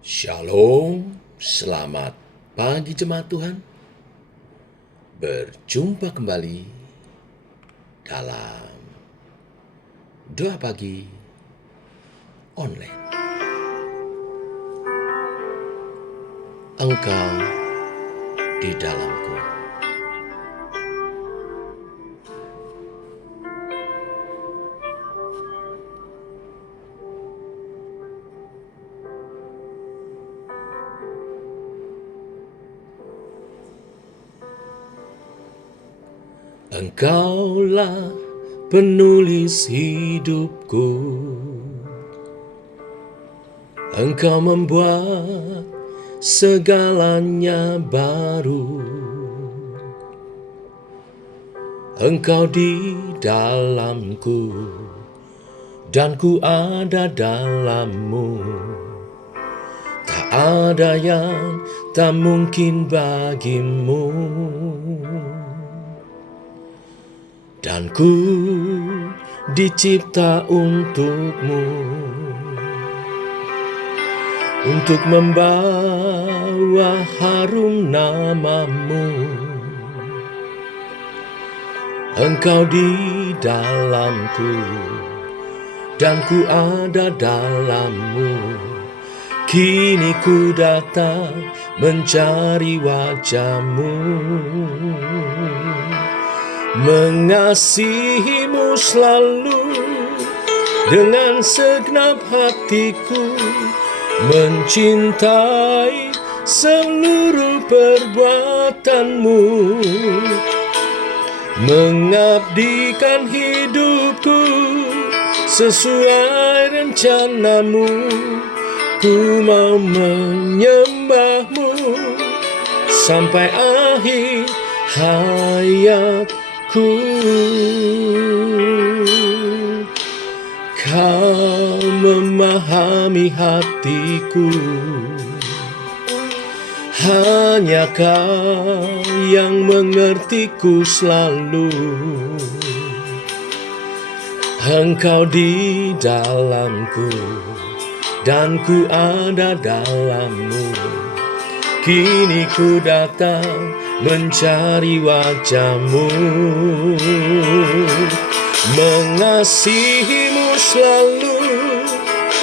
Shalom, selamat pagi jemaat Tuhan. Berjumpa kembali dalam doa pagi online. Engkau di dalamku. Engkaulah penulis hidupku. Engkau membuat segalanya baru. Engkau di dalamku dan ku ada dalammu. Tak ada yang tak mungkin bagimu. Dan ku dicipta untukmu, untuk membawa harum namamu. Engkau di dalamku dan ku ada dalammu. Kini ku datang mencari wajahmu, mengasihimu selalu dengan segenap hatiku, mencintai seluruh perbuatanmu, mengabdikan hidupku sesuai rencanamu. Ku mau menyembahmu sampai akhir hayatku. Kau memahami hatiku, hanya Kau yang mengertiku selalu. Engkau di dalamku dan ku ada dalammu. Kini ku datang mencari wajahmu, mengasihimu selalu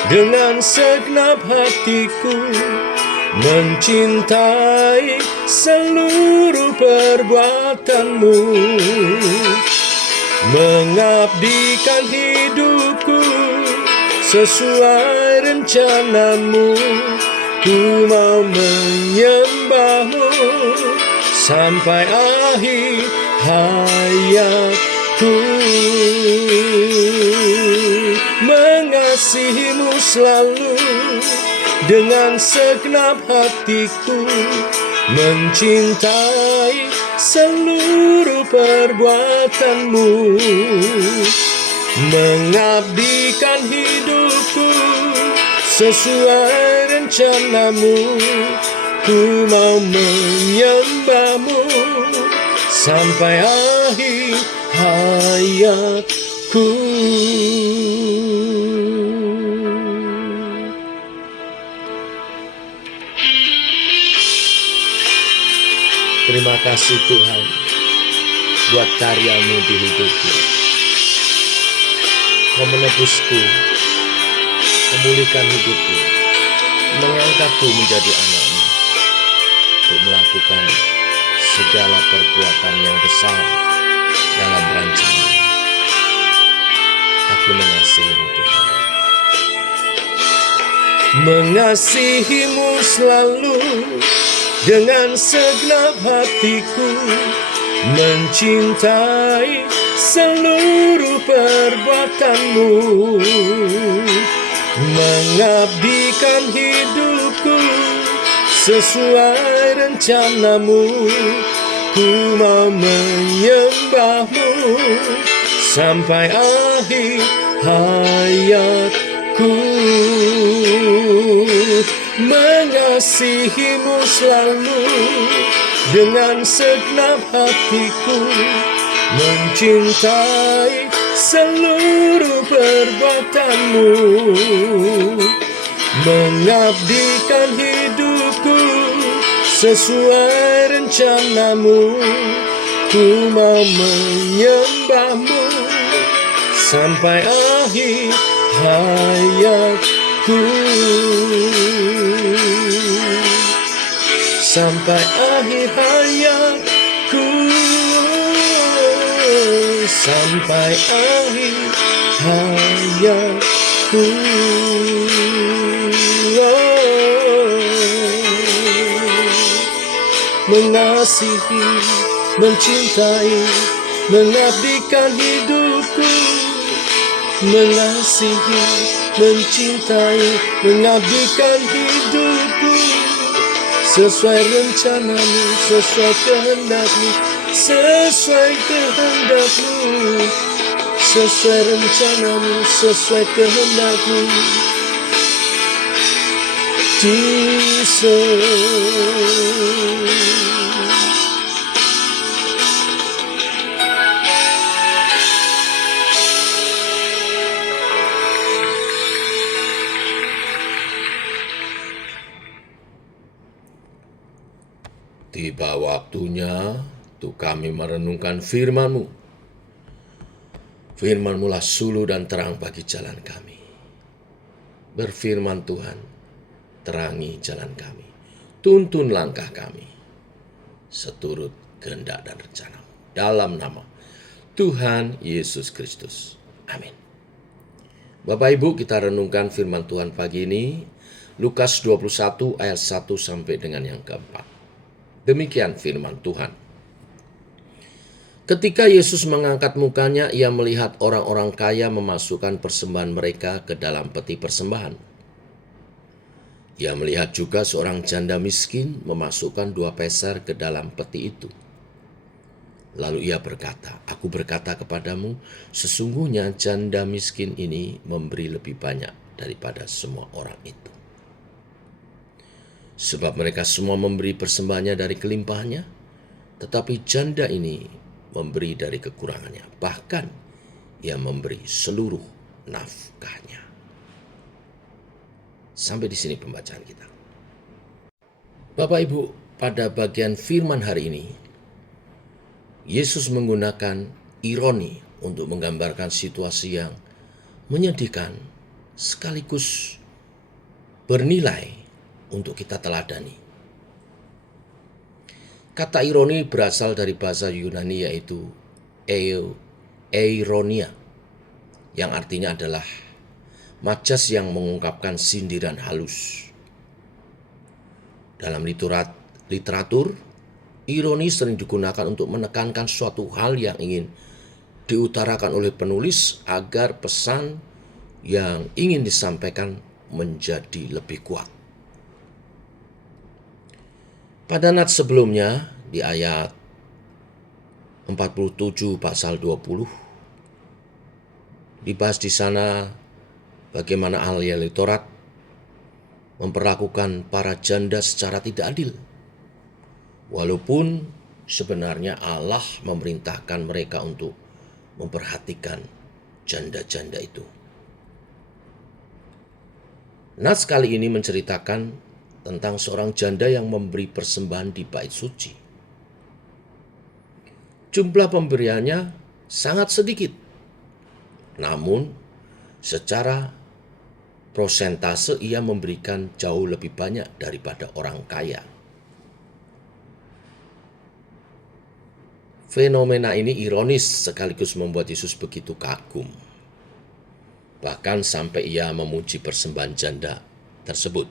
dengan segenap hatiku, mencintai seluruh perbuatanmu, mengabdikan hidupku sesuai rencanamu. Ku mau menyembahmu sampai akhir hayatku, mengasihimu selalu dengan segenap hatiku, mencintai seluruh perbuatanmu, mengabdikan hidupku sesuai rencanamu. Ku mau menyembahmu sampai akhir hayatku. Terima kasih Tuhan buat karya-Mu di hidupku. Kau menebusku, memulihkan hidupku, mengangkatku menjadi anak-Mu, untuk melakukan segala perbuatan yang besar dalam rancangan. Aku mengasihi-Mu Tuhan. Mengasihi-Mu selalu dengan segenap hatiku, mencintai seluruh perbuatanmu, mengabdikan hidupku sesuai rencanamu. Ku mau menyembahmu sampai akhir hayatku, mengasihi-Mu selalu dengan segenap hatiku, mencintai seluruh perbuatanmu, mengabdikan hidupku sesuai rencanamu. Ku mau menyembahmu sampai akhir hayatku. Sampai akhir hayatku. Sampai akhir hayatku. Mengasihi, mencintai, mengabdikan hidupku. Mengasihi, mencintai, mengabdikan hidupku sesuai rencanamu, sesuai kehendakmu, sesuai kehendakmu, sesuai rencanamu, sesuai kehendakmu. Jesus. Tiba waktunya untuk kami merenungkan firman-Mu. Firman-Mu lah suluh dan terang bagi jalan kami. Berfirman Tuhan, terangi jalan kami. Tuntun langkah kami seturut kehendak dan rencana-Mu. Dalam nama Tuhan Yesus Kristus. Amin. Bapak Ibu, kita renungkan firman Tuhan pagi ini. Lukas 21 ayat 1 sampai dengan yang keempat. Demikian firman Tuhan. Ketika Yesus mengangkat mukanya, ia melihat orang-orang kaya memasukkan persembahan mereka ke dalam peti persembahan. Ia melihat juga seorang janda miskin memasukkan 2 peser ke dalam peti itu. Lalu ia berkata, "Aku berkata kepadamu, sesungguhnya janda miskin ini memberi lebih banyak daripada semua orang itu. Sebab mereka semua memberi persembahannya dari kelimpahannya, tetapi janda ini memberi dari kekurangannya. Bahkan ia memberi seluruh nafkahnya." Sampai di sini pembacaan kita. Bapak Ibu, pada bagian firman hari ini, Yesus menggunakan ironi untuk menggambarkan situasi yang menyedihkan sekaligus bernilai untuk kita teladani. Kata ironi berasal dari bahasa Yunani yaitu eironia, yang artinya adalah majas yang mengungkapkan sindiran halus. Dalam literatur, ironi sering digunakan untuk menekankan suatu hal yang ingin diutarakan oleh penulis agar pesan yang ingin disampaikan menjadi lebih kuat. Pada nats sebelumnya, di ayat 47 pasal 20, dibahas di sana bagaimana ahli Taurat memperlakukan para janda secara tidak adil. Walaupun sebenarnya Allah memerintahkan mereka untuk memperhatikan janda-janda itu. Nats kali ini menceritakan tentang seorang janda yang memberi persembahan di bait suci. Jumlah pemberiannya sangat sedikit, namun secara prosentase ia memberikan jauh lebih banyak daripada orang kaya. Fenomena ini ironis sekaligus membuat Yesus begitu kagum. Bahkan sampai ia memuji persembahan janda tersebut.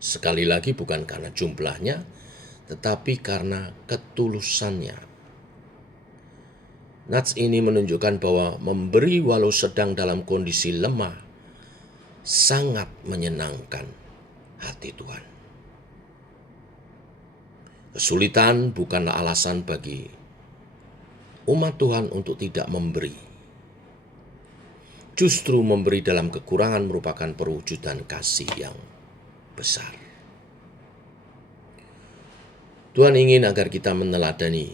Sekali lagi bukan karena jumlahnya, tetapi karena ketulusannya. Nats ini menunjukkan bahwa memberi walau sedang dalam kondisi lemah sangat menyenangkan hati Tuhan. Kesulitan bukanlah alasan bagi umat Tuhan untuk tidak memberi. Justru memberi dalam kekurangan merupakan perwujudan kasih yang besar. Tuhan ingin agar kita meneladani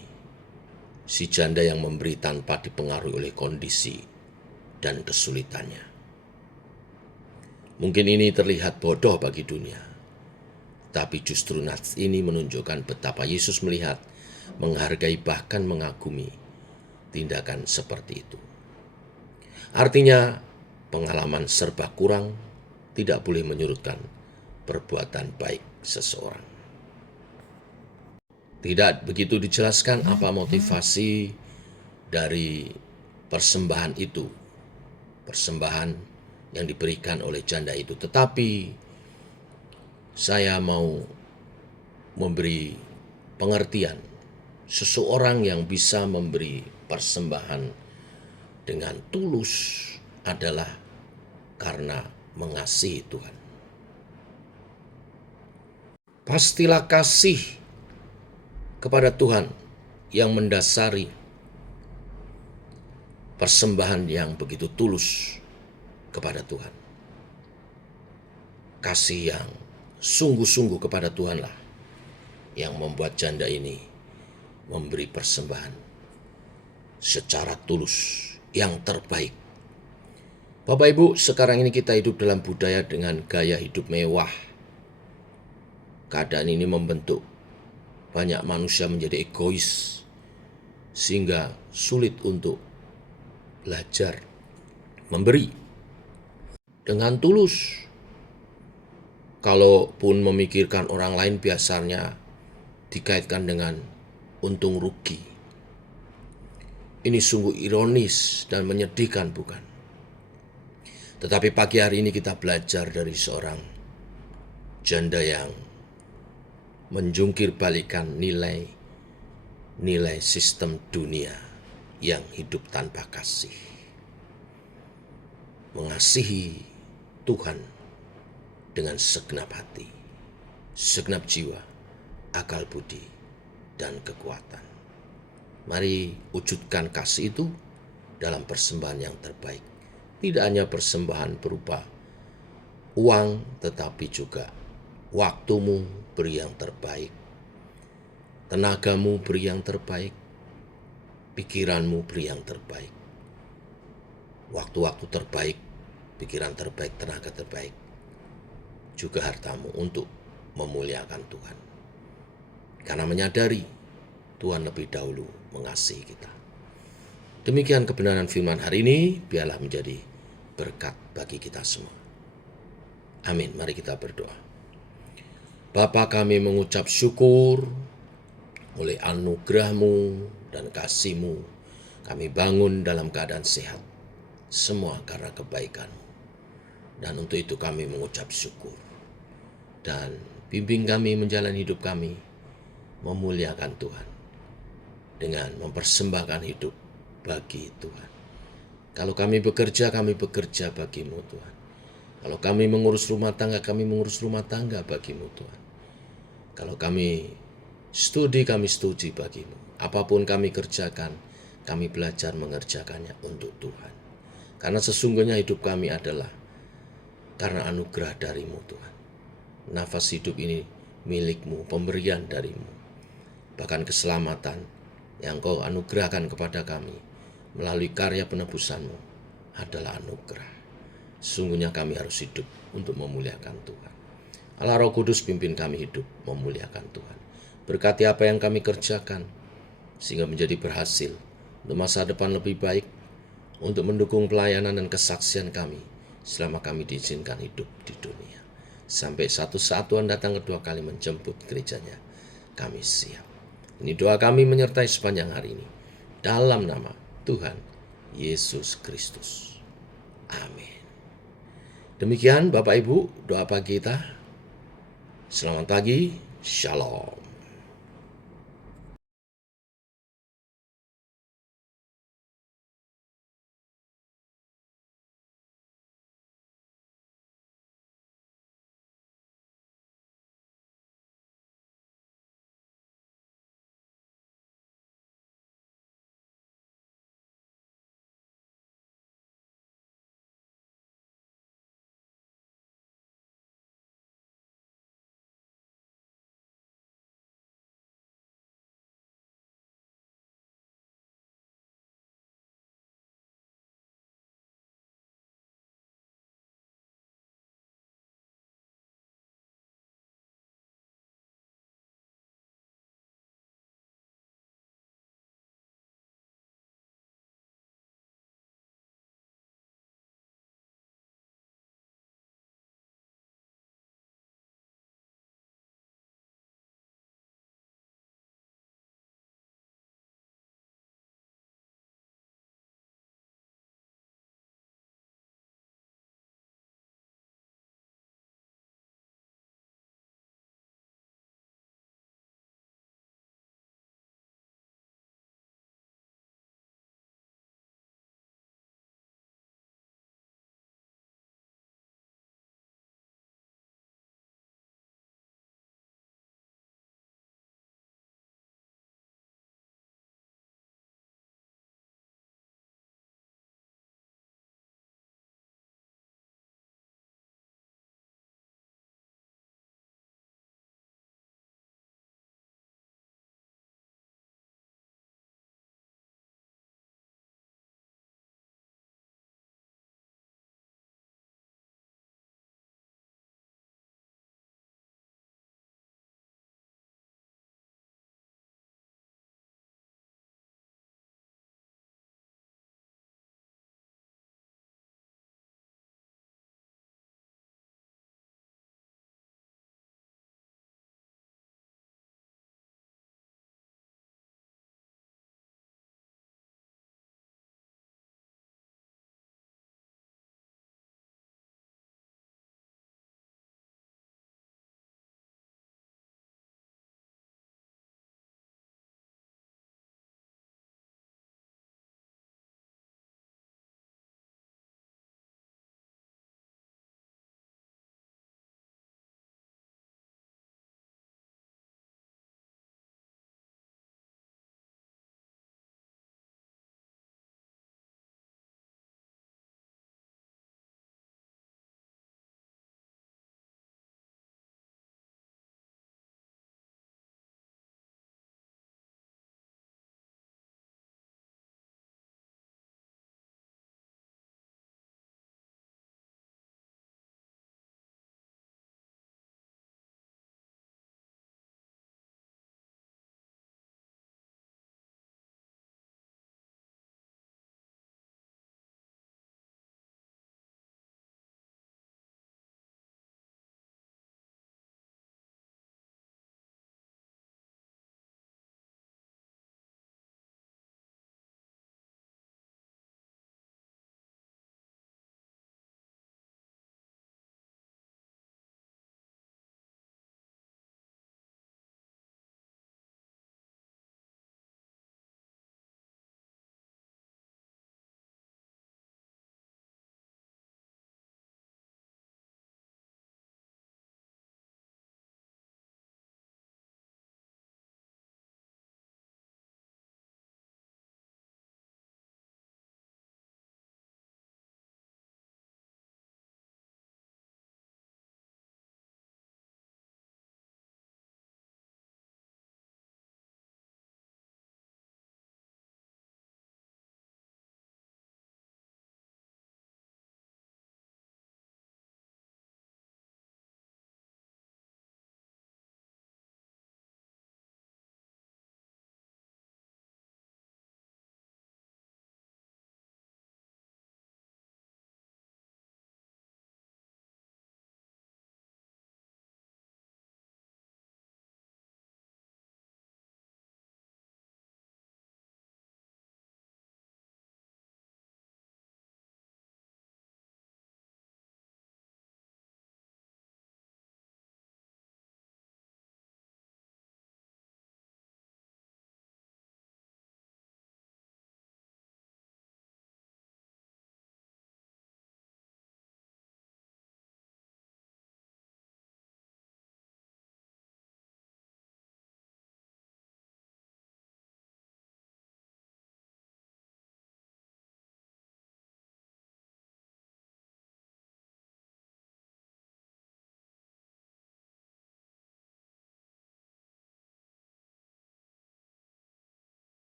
si janda yang memberi tanpa dipengaruhi oleh kondisi dan kesulitannya. Mungkin ini terlihat bodoh bagi dunia, tapi justru nats ini menunjukkan betapa Yesus melihat, menghargai, bahkan mengagumi tindakan seperti itu. Artinya, pengalaman serba kurang tidak boleh menyurutkan perbuatan baik seseorang. Tidak begitu dijelaskan apa motivasi dari persembahan itu, persembahan yang diberikan oleh janda itu. Tetapi saya mau memberi pengertian, seseorang yang bisa memberi persembahan dengan tulus adalah karena mengasihi Tuhan. Pastilah kasih kepada Tuhan yang mendasari persembahan yang begitu tulus kepada Tuhan. Kasih yang sungguh-sungguh kepada Tuhanlah yang membuat janda ini memberi persembahan secara tulus yang terbaik. Bapak Ibu, sekarang ini kita hidup dalam budaya dengan gaya hidup mewah. Keadaan ini membentuk banyak manusia menjadi egois, sehingga sulit untuk belajar memberi dengan tulus. Kalaupun memikirkan orang lain biasanya dikaitkan dengan untung rugi. Ini sungguh ironis dan menyedihkan, bukan? Tetapi pagi hari ini kita belajar dari seorang janda yang menjungkir balikan nilai sistem dunia yang hidup tanpa kasih. Mengasihi Tuhan dengan segenap hati, segenap jiwa, akal budi, dan kekuatan. Mari wujudkan kasih itu dalam persembahan yang terbaik. Tidak hanya persembahan berupa uang, tetapi juga waktumu beri yang terbaik, tenagamu beri yang terbaik, pikiranmu beri yang terbaik, waktu-waktu terbaik, pikiran terbaik, tenaga terbaik, juga hartamu untuk memuliakan Tuhan. Karena menyadari Tuhan lebih dahulu mengasihi kita. Demikian kebenaran firman hari ini, biarlah menjadi berkat bagi kita semua. Amin. Mari kita berdoa. Bapa, kami mengucap syukur oleh anugerah-Mu dan kasih-Mu. Kami bangun dalam keadaan sehat. Semua karena kebaikan-Mu. Dan untuk itu kami mengucap syukur. Dan bimbing kami menjalani hidup kami memuliakan Tuhan dengan mempersembahkan hidup bagi Tuhan. Kalau kami bekerja bagi-Mu Tuhan. Kalau kami mengurus rumah tangga, kami mengurus rumah tangga bagi-Mu Tuhan. Kalau kami studi bagi-Mu. Apapun kami kerjakan, kami belajar mengerjakannya untuk Tuhan. Karena sesungguhnya hidup kami adalah karena anugerah dari-Mu Tuhan. Nafas hidup ini milik-Mu, pemberian dari-Mu. Bahkan keselamatan yang Kau anugerahkan kepada kami melalui karya penebusan-Mu adalah anugerah. Sungguhnya kami harus hidup untuk memuliakan Tuhan. Allah Roh Kudus pimpin kami hidup memuliakan Tuhan. Berkati apa yang kami kerjakan sehingga menjadi berhasil untuk masa depan lebih baik, untuk mendukung pelayanan dan kesaksian kami selama kami diizinkan hidup di dunia. Sampai satu saat Tuhan datang kedua kali menjemput gerejanya, kami siap. Ini doa kami menyertai sepanjang hari ini. Dalam nama Tuhan Yesus Kristus. Amin. Demikian Bapak Ibu doa pagi kita. Selamat pagi. Shalom.